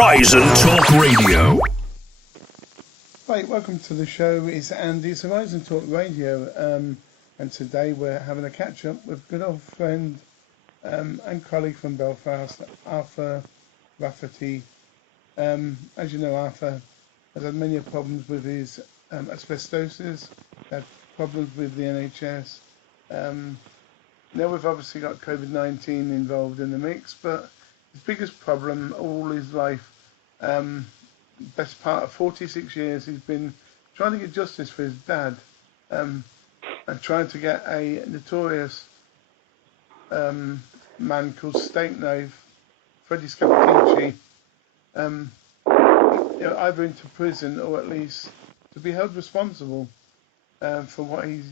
Horizon Talk Radio. Right, welcome to the show. It's Andy. It's Horizon Talk Radio, and today we're having a catch up with good old friend and colleague from Belfast, Arthur Rafferty. As you know, Arthur has had many problems with his asbestosis, had problems with the NHS. Now we've obviously got COVID-19 involved in the mix, but his biggest problem all his life, best part of 46 years, he's been trying to get justice for his dad, and trying to get a notorious man called Steak Knife, Freddie Scappaticci, either into prison or at least to be held responsible for what he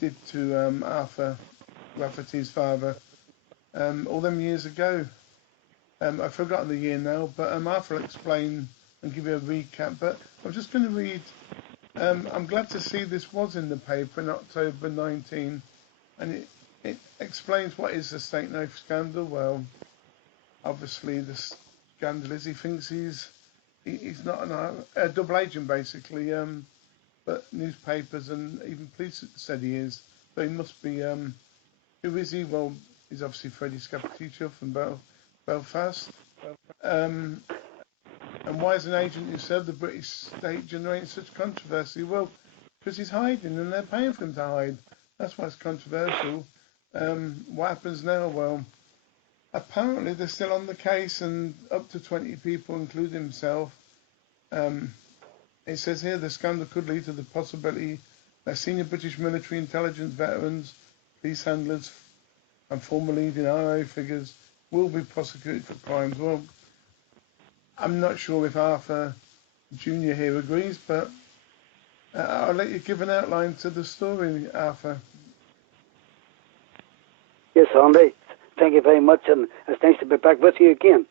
did to Arthur Rafferty's father all them years ago. I've forgotten the year now, but Arthur will explain and give you a recap. But I'm just going to read. I'm glad to see this was in the paper in October 19, and it explains what is the Steak Knife scandal. Well, obviously the scandal is he thinks he's not a double agent, basically. But newspapers and even police said he is. So he must be. Who is he? Well, he's obviously Freddie Scappaticci from Belfast. And why is an agent who served the British state generating such controversy? Well, because he's hiding and they're paying for him to hide. That's why it's controversial. What happens now? Well, apparently they're still on the case, and up to 20 people, including himself. It says here the scandal could lead to the possibility that senior British military intelligence veterans, police handlers, and former leading RA figures will be prosecuted for crimes. Well, I'm not sure if Arthur Jr. here agrees, but I'll let you give an outline to the story, Arthur. Yes, Andy. Thank you very much, and it's nice to be back with you again.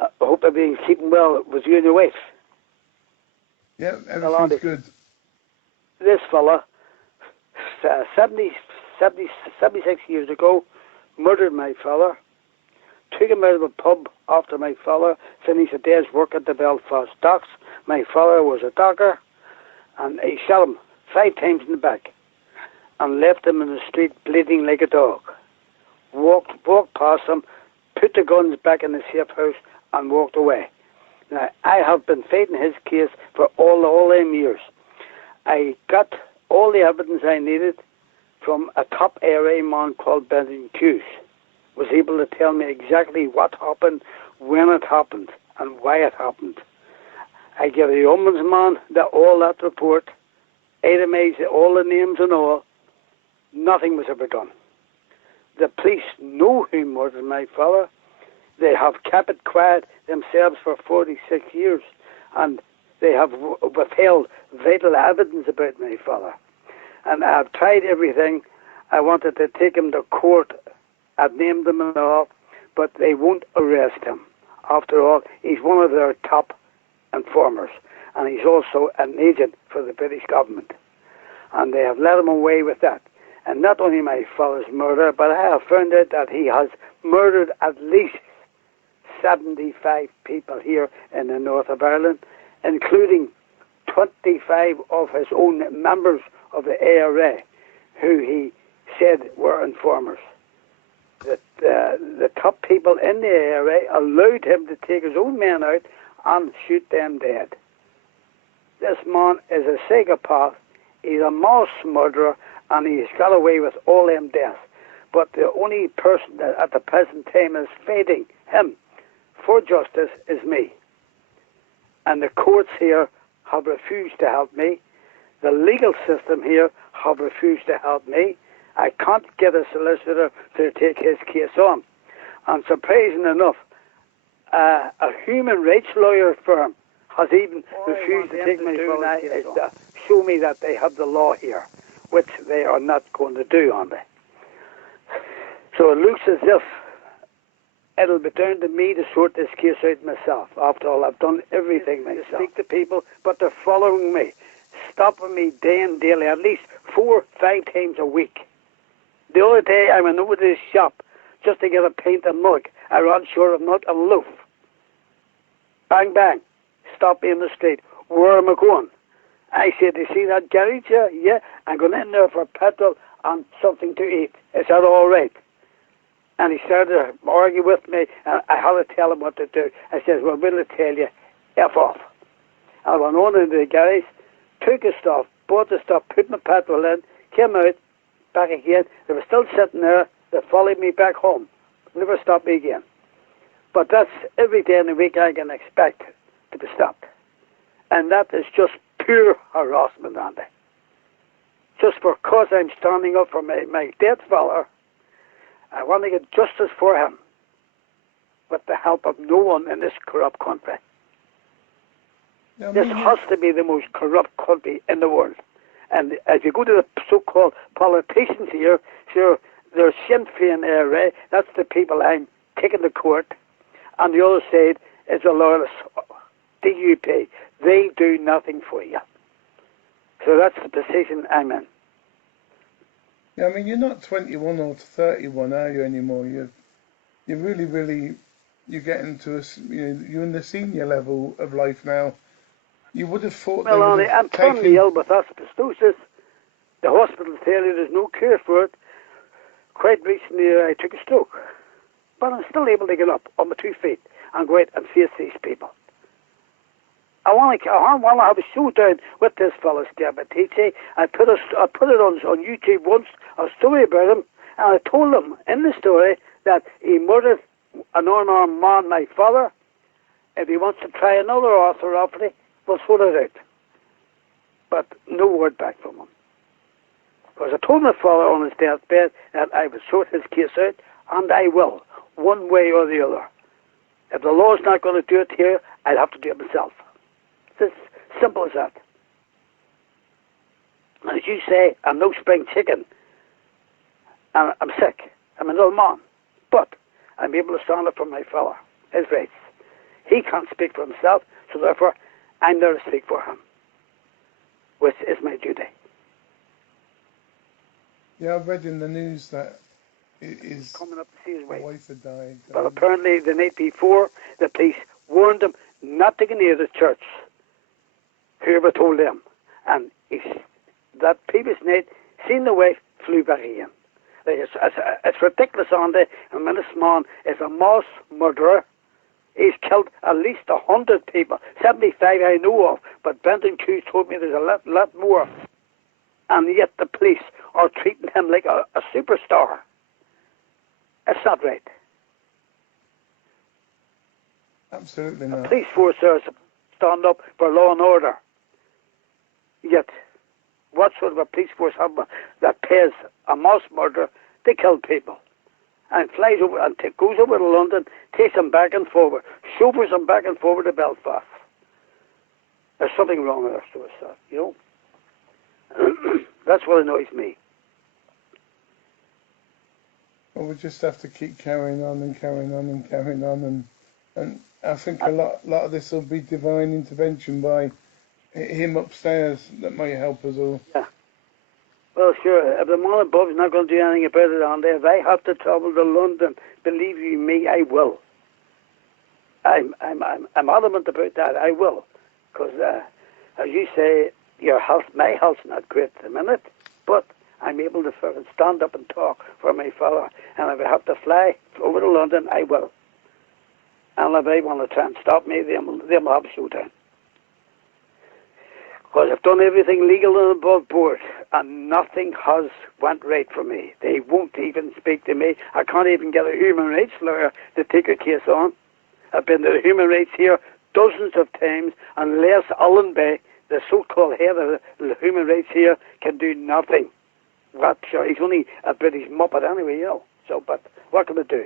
I hope everything's keeping well with you and your wife. Yeah, everything's good. This fella, 76 years ago, murdered my father, took him out of a pub after my father finished a day's work at the Belfast docks. My father was a docker, and he shot him 5 times in the back and left him in the street bleeding like a dog. Walked past him, put the guns back in the safe house and walked away. Now, I have been fighting his case for all them years. I got all the evidence I needed from a top ARA man called Benjamin Hughes. Was able to tell me exactly what happened, when it happened, and why it happened. I gave the ombudsman all that report, itemized all the names and all. Nothing was ever done. The police know who murdered my father. They have kept it quiet themselves for 46 years, and they have withheld vital evidence about my father. And I've tried everything. I wanted to take him to court. I've named him and all, but they won't arrest him. After all, he's one of their top informers, and he's also an agent for the British government. And they have let him away with that. And not only my father's murder, but I have found out that he has murdered at least 75 people here in the north of Ireland, including 25 of his own members of the ARA, who he said were informers. The top people in the ARA allowed him to take his own men out and shoot them dead. This man is a psychopath, he's a mass murderer, and he's got away with all them deaths. But the only person that at the present time is fighting him for justice is me. And the courts here have refused to help me. The legal system here have refused to help me. I can't get a solicitor to take his case on. And surprising enough, a human rights lawyer firm has even refused to take my father's case on. Show me that they have the law here, which they are not going to do, on it. So it looks as if it'll be down to me to sort this case out myself. After all, I've done everything myself. I speak to people, but they're following me, stopping me day and daily, at least 4 or 5 times a week. The other day I went over to his shop just to get a pint of milk. I ran short of milk and loaf. Bang, bang. Stop me in the street. Where am I going? I said, you see that garage here? Yeah, I'm going in there for petrol and something to eat. Is that all right? And he started to argue with me, and I had to tell him what to do. I said, well, will I tell you? F off. I went on into the garage, took his stuff, bought the stuff, put my petrol in, came out, back again. They were still sitting there. They followed me back home. Never stopped me again. But that's every day in the week I can expect to be stopped. And that is just pure harassment, Andy. Just because I'm standing up for my dead fella, I want to get justice for him with the help of no one in this corrupt country. Yeah, This has to be the most corrupt country in the world. And if you go to the so-called politicians here, sure, they're Sinn Féin area. That's the people I'm taking to court. And the other side is the loyalists, DUP. They do nothing for you. So that's the position I'm in. Yeah, I mean, you're not 21 or 31, are you, anymore? You're really, you're getting to you're in the senior level of life now. You would have thought Well, Andy, I'm terminally ill with asbestosis. The hospital tell you there's no cure for it. Quite recently, I took a stroke. But I'm still able to get up on my 2 feet and go out and face these people. I want to have a showdown with this fellow, Diabetici. I put it on YouTube once, a story about him, and I told him in the story that he murdered an unarmed man, my father. If he wants to try another author, Rafferty, we'll sort it out. But no word back from him. Because I told my father on his deathbed that I would sort his case out, and I will, one way or the other. If the law's not going to do it here, I'll have to do it myself. It's as simple as that. And as you say, I'm no spring chicken. And I'm sick. I'm an old man. But I'm able to stand up for my fella, his rights. He can't speak for himself, so therefore I'm there to speak for him, which is my duty. Yeah, I've read in the news that his coming up to see his wife had died. But apparently the night before, the police warned him not to go near the church. Whoever told them. And that previous night, seen the wife, flew back again. It's ridiculous, Andy. And this man is a mass murderer. He's killed at least 100 people. 75 I know of, but Benton Hughes told me there's a lot more. And yet the police are treating him like a superstar. It's not right. Absolutely not. The police force there stand up for law and order. Yet, what sort of a police force have that pays a mass murder to kill people? And flies over and goes over to London, takes them back and forward, chauffeurs them back and forward to Belfast. There's something wrong with our suicide, you know? That's what annoys me. Well, we just have to keep carrying on and carrying on and carrying on, and I think a lot of this will be divine intervention by him upstairs that might help us all. Yeah. Well, sure. If the man above is not going to do anything about it, and if I have to travel to London, believe you me, I will. I'm adamant about that. I will, because as you say, your health, my health's not great at the minute, but I'm able to stand up and talk for my fella. And if I have to fly over to London, I will. And if they want to try and stop me, they will have a showdown. Because I've done everything legal and above board, and nothing has went right for me. They won't even speak to me. I can't even get a human rights lawyer to take a case on. I've been to the human rights here dozens of times, and Les Allenby, the so-called head of the human rights here, can do nothing. But sure, he's only a British muppet anyway, you know. So, but what can I do?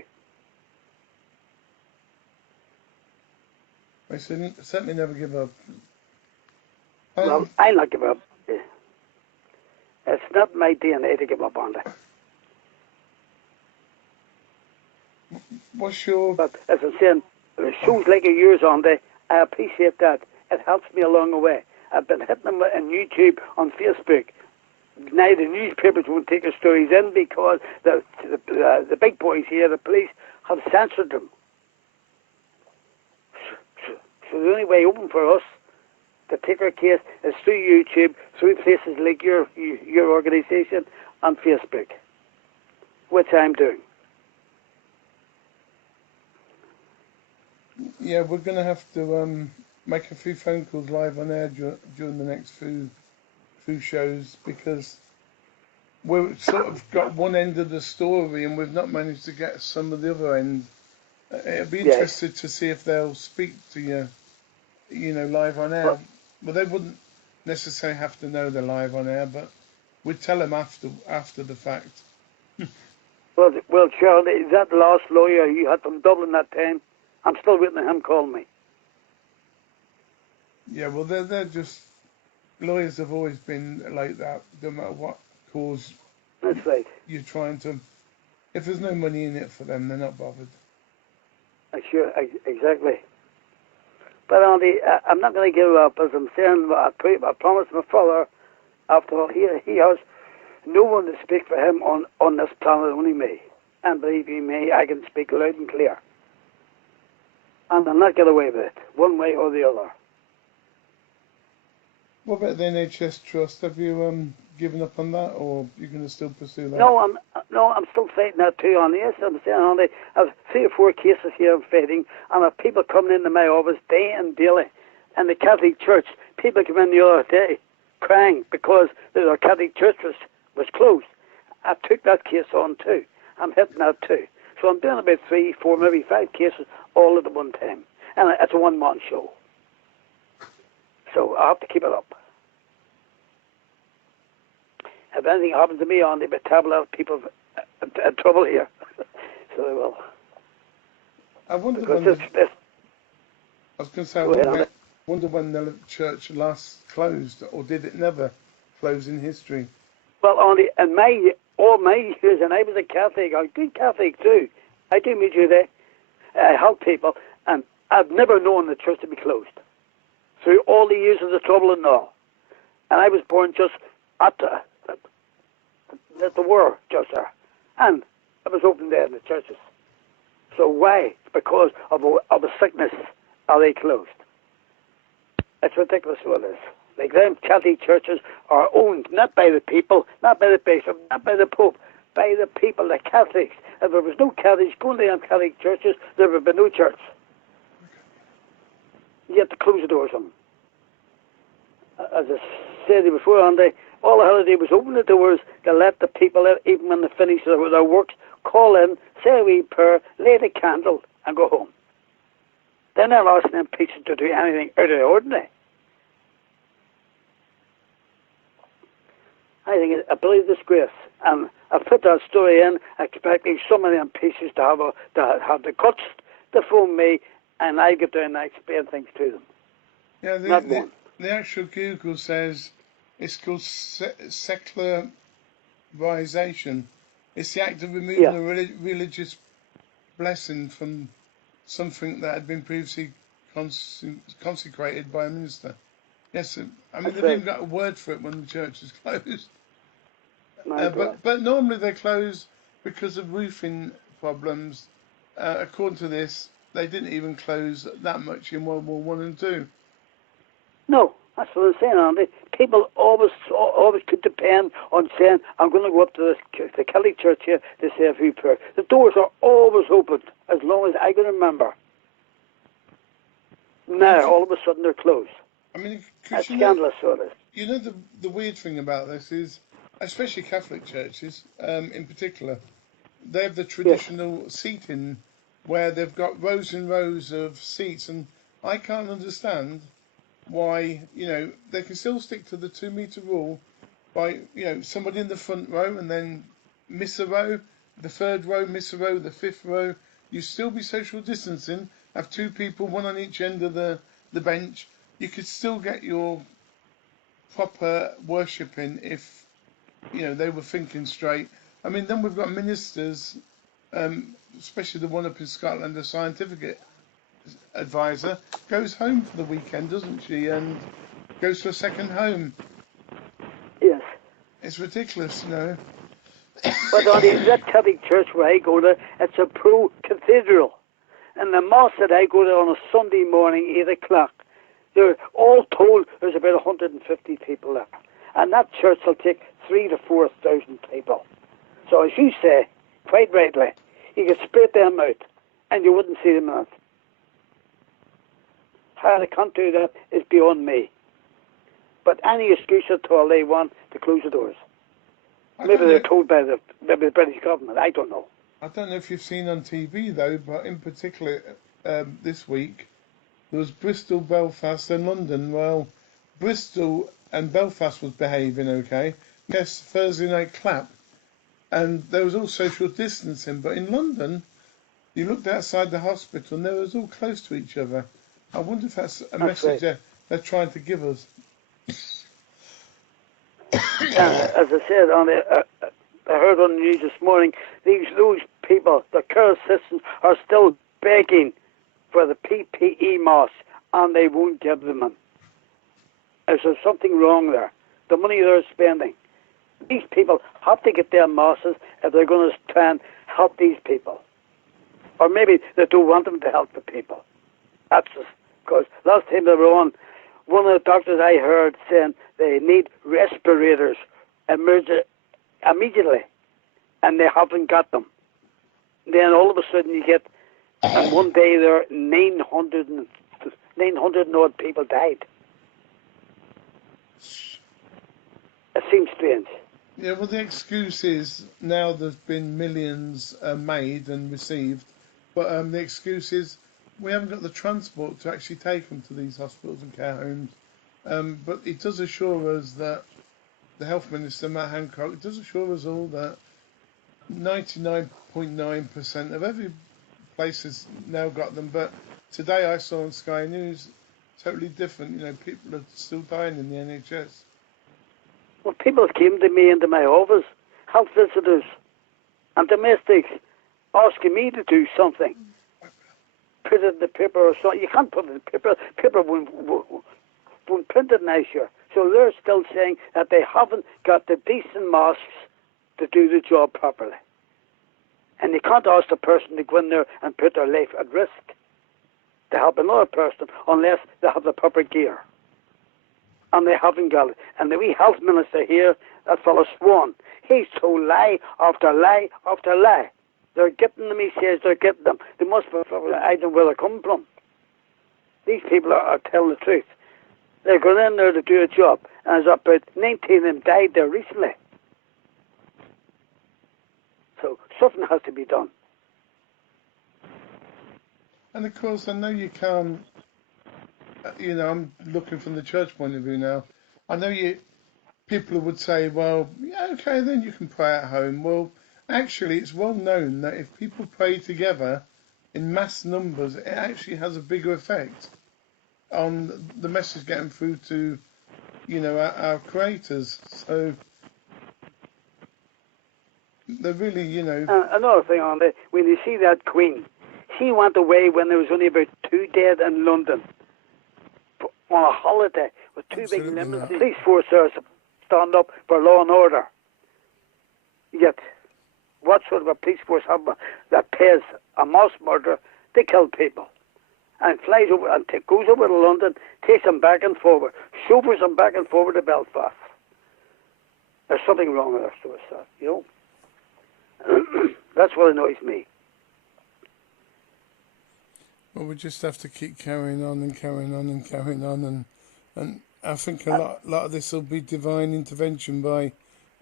I certainly never give up. Well, I'll not give up. It's not my DNA to give up on that. What's your... But as I'm saying, shows like yours on there, I appreciate that. It helps me along the way. I've been hitting them on YouTube, on Facebook. Now the newspapers won't take the stories in because the big boys here, the police, have censored them. So So the only way open for us to take our case is through YouTube, through places like your organisation, on Facebook, which I'm doing. Yeah, we're going to have to make a few phone calls live on air during the next few shows, because we've sort of got one end of the story and we've not managed to get some of the other end. It'll be interested to see if they'll speak to you, live on air. Well, they wouldn't necessarily have to know they're live on air, but we'd tell them after the fact. Well, Charlie, that last lawyer you had from Dublin that time, I'm still waiting for him calling me. Yeah, well, they're just, lawyers have always been like that, no matter what cause. That's right. You're trying to, if there's no money in it for them, they're not bothered. Sure, exactly. But Andy, I'm not going to give up, as I'm saying. I promised my father. After all, he has no one to speak for him on this planet, only me. And believe you me, I can speak loud and clear. And I'll not get away with it, one way or the other. What about the NHS Trust? Have you given up on that, or are you going to still pursue that? No, I'm still fighting that too, Andy. Yes, I'm saying, Andy, I have 3 or 4 cases here I'm fighting, and I have people coming into my office day and daily. And the Catholic Church, people came in the other day crying because the Catholic Church was closed. I took that case on too. I'm hitting that too. So I'm doing about 3, 4, maybe 5 cases all at the one time. And it's a one-man show. So I have to keep it up. If anything happens to me, Andy, but terrible lot of people in trouble here. So they will. I wonder because when I was going to say, wonder when the church last closed, or did it never close in history? Well, Andy, in all my years, and I was a Catholic, a good Catholic too. I do meet you there. I help people, and I've never known the church to be closed through all the years of the trouble and all. And I was born just at the war, just there, and I was open there in the churches. So why? Because of a sickness are they closed? It's ridiculous what it is. Like them Catholic churches are owned not by the people, not by the bishop, not by the Pope, by the people, the Catholics. If there was no Catholics going to them Catholic churches, there would have been no church. You have to close the doors on them. As I said before, Andy, all the holiday was open the doors to let the people in, even when they finish their works, call in, say a wee prayer, light a candle, and go home. They're not asking them preachers to do anything out of the ordinary. I think it's a bloody disgrace. And I put that story in, expecting some of them preachers to have the guts to phone me, and I get down and I explain things to them. Yeah, the actual Google says it's called secularization. It's the act of removing a religious blessing from something that had been previously consecrated by a minister. Yes, I mean, they've even got a word for it when the church is closed. But normally they close because of roofing problems. According to this, they didn't even close that much in World War I and II. No, that's what I'm saying, Andy. People always could depend on saying, I'm going to go up to the Catholic Church here to say a few prayers. The doors are always open, as long as I can remember. Now, all of a sudden, they're closed. I mean, that's scandalous, sort of. You know, the weird thing about this is, especially Catholic churches, in particular, they have the traditional seating where they've got rows and rows of seats, and I can't understand why, they can still stick to the 2 metre rule by, somebody in the front row and then miss a row, the 3rd row, miss a row, the 5th row. You still be social distancing, have 2 people, one on each end of the bench. You could still get your proper worshipping if, they were thinking straight. I mean, then we've got ministers, especially the one up in Scotland, a scientific advisor, goes home for the weekend, doesn't she, and goes to a second home. Yes. It's ridiculous, But on that Catholic church where I go to, it's a pro-cathedral. And the mosque that I go to on a Sunday morning, 8 o'clock, they're all told there's about 150 people there. And that church will take 3,000 to 4,000 people. So as you say, quite rightly, you could split them out and you wouldn't see them in it. How they can't do that is beyond me. But any excuse at all they want to close the doors. Maybe they're told by the British government. I don't know. I don't know if you've seen on TV though, but in particular this week there was Bristol, Belfast, and London. Well, Bristol and Belfast was behaving okay. Yes, Thursday night clap, and there was all social distancing. But in London, you looked outside the hospital and they was all close to each other. I wonder if that's a message right. they're trying to give us. As I said, I heard on the news this morning, those people, the care assistants, are still begging for the PPE masks, and they won't give them in. Is there something wrong there? The money they're spending. These people have to get their masks if they're going to try and help these people. Or maybe they don't want them to help the people. That's just because last time they were on, one of the doctors I heard saying they need respirators immediately, and they haven't got them. Then all of a sudden you get, and one day there 900 and odd people died. It seems strange. Yeah, well, the excuse is now there's been millions made and received, but the excuse is we haven't got the transport to actually take them to these hospitals and care homes. But it does assure us that the Health Minister, Matt Hancock, does assure us all that 99.9% of every place has now got them. But today I saw on Sky News, totally different. You know, people are still dying in the NHS. Well, people came to me into my office, health visitors and domestics, asking me to do something. Put it in the paper or something. You can't put it in the paper. Paper won't print it nice here. So they're still saying that they haven't got the decent masks to do the job properly. And you can't ask the person to go in there and put their life at risk to help another person unless they have the proper gear. And they haven't got it. And the wee health minister here, that fellow Swan, he's told lie after lie after lie. They're getting them, he says they're getting them. They must be, I don't know where they're coming from. These people are telling the truth. They're going in there to do a job, and there's about 19 of them died there recently. So something has to be done. And of course, I know you can't, you know, I'm looking from the church point of view now. I know people would say, well, yeah, okay, then you can pray at home. Well, actually, it's well known that if people pray together in mass numbers, it actually has a bigger effect on the message getting through to, you know, our creators. So they're really, you know. Another thing on there, when you see that Queen, she went away when there was only about 2 dead in London on a holiday with 2 big limousines. The police force there stand up for law and order. Yet, what sort of a police force have that pays a mass murderer to kill people? And flies over and goes over to London, takes them back and forward, chauffeurs them back and forward to Belfast. There's something wrong with our suicide, you know? That's what annoys me. Well, we just have to keep carrying on and carrying on and carrying on, and I think a lot of this will be divine intervention by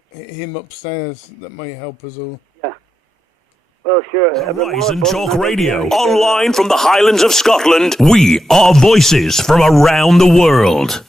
him upstairs that may help us all. Yeah. Well, sure. Horizon Talk Radio. Online from the Highlands of Scotland, we are voices from around the world.